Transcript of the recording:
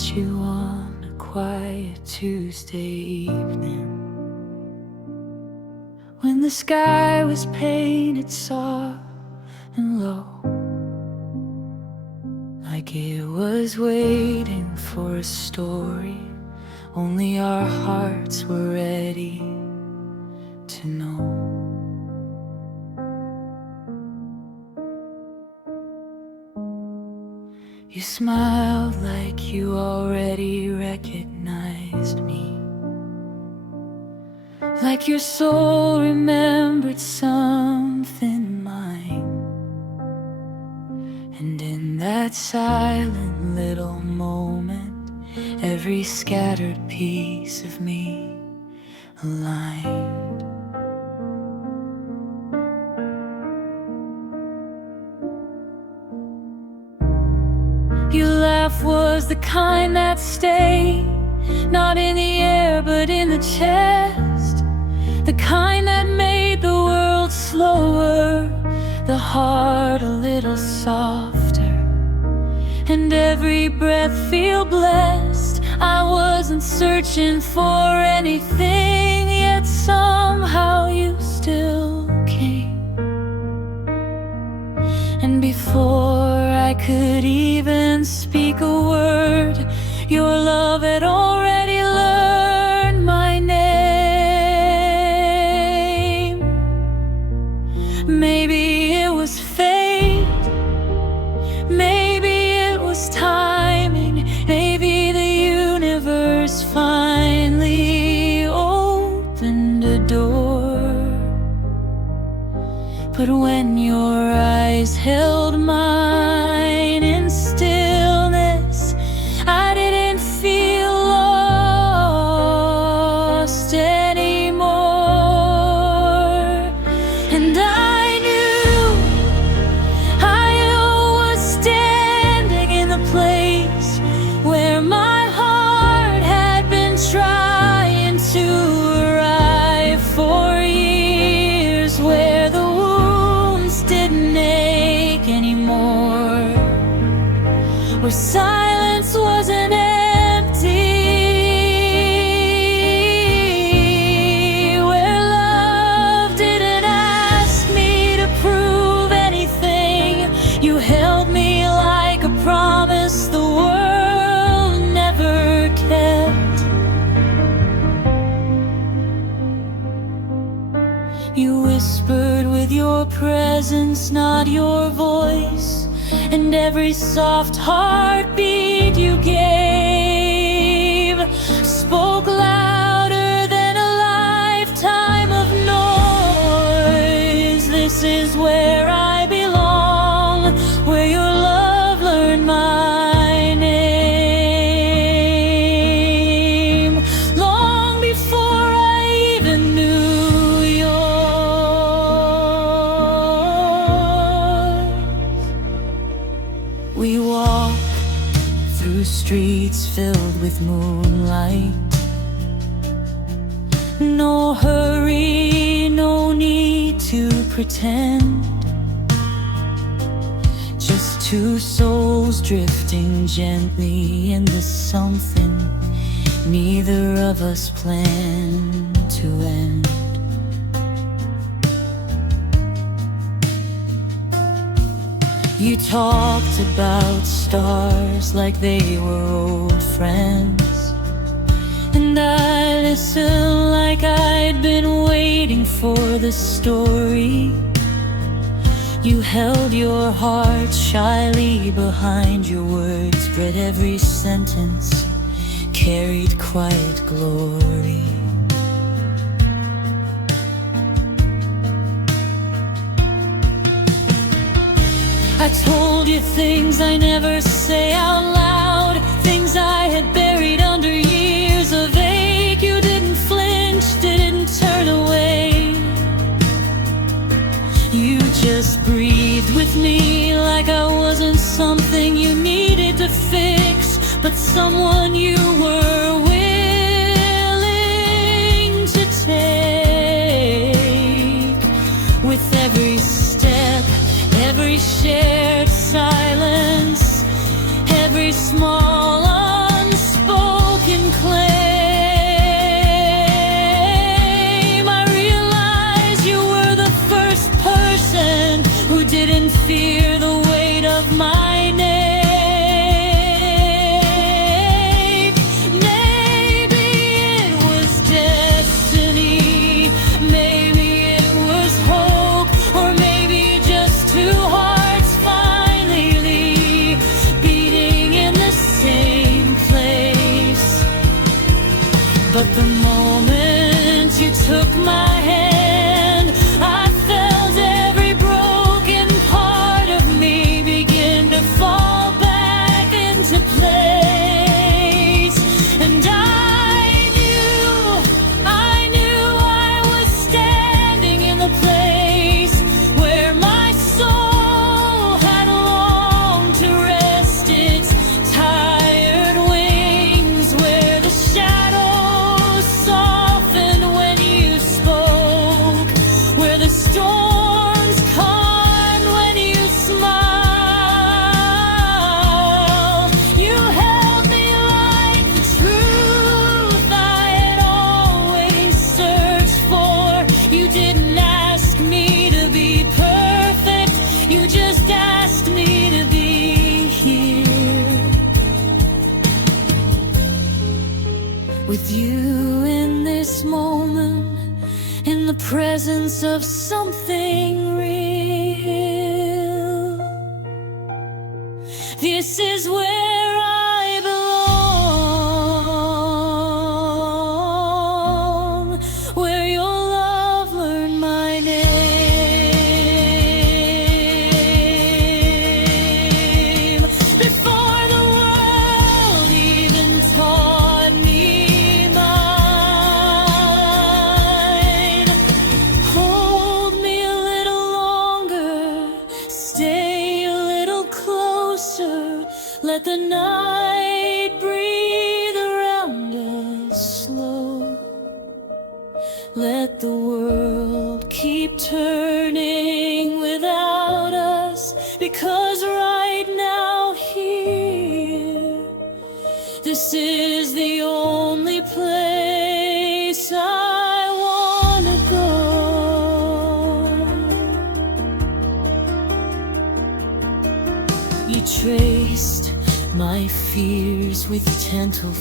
met you on a quiet Tuesday evening, when the sky was painted soft and low, like it was waiting for a story only our hearts were ready to know. You smiled like you already recognized me, like your soul remembered something mine. And in that silent little moment, every scattered piece of me aligned. Your laugh was the kind that stayed, not in the air but in the chest, the kind that made the world slower, the heart a little softer, and every breath feel blessed. I wasn't searching for anything, yet somehow you still came. And before I could even speak a word, your love had already learned my name. Maybe it was fate, maybe it was timing, maybe the universe finally opened a door. But when your eyes held mine in stillness, I didn't feel lost anymore. And I knew I was standing in the place where my heart had been trying to arrive for years, where the didn't ache anymore, where silence wasn't empty, where love didn't ask me to prove anything. You held me like a promise the world never kept. You whispered with your presence, not your voice, and every soft heartbeat you gave spoke louder than a lifetime of noise. This is where I belong, where your love learned my name, long before I even knew yours. We walk through streets filled with moonlight, no hurry, no need to pretend, just two souls drifting gently into something neither of us planned to end. You talked about stars like they were old friends, and I listened like I'd been waiting for the story. You held your heart shyly behind your words, but every sentence carried quiet glory. I told you things I never say out loud, things I had buried under years of ache. You didn't flinch, didn't turn away. You just breathed with me like I wasn't something you needed to fix, but someone you were willing to take. With every step, every shared silence, every small But the moment you took my hand, I felt every broken part of me begin to fall back into place. And I knew I was standing in the place where my soul had longed to rest its tired wings, where the shadows softened when you spoke, where the storms calmed when you smiled. You held me like the truth I had always searched for. You didn't ask me to be perfect, you just asked me to be here with you in this moment, in the presence of something real. This is where I belong, where your love learned my name. Before the world even taught me mine. Hold me a little longer, stay a little closer. Let the night breathe around us slow. Let the world keep turning without us, because right now here, this is the only place I wanna go. You traced my fears with gentle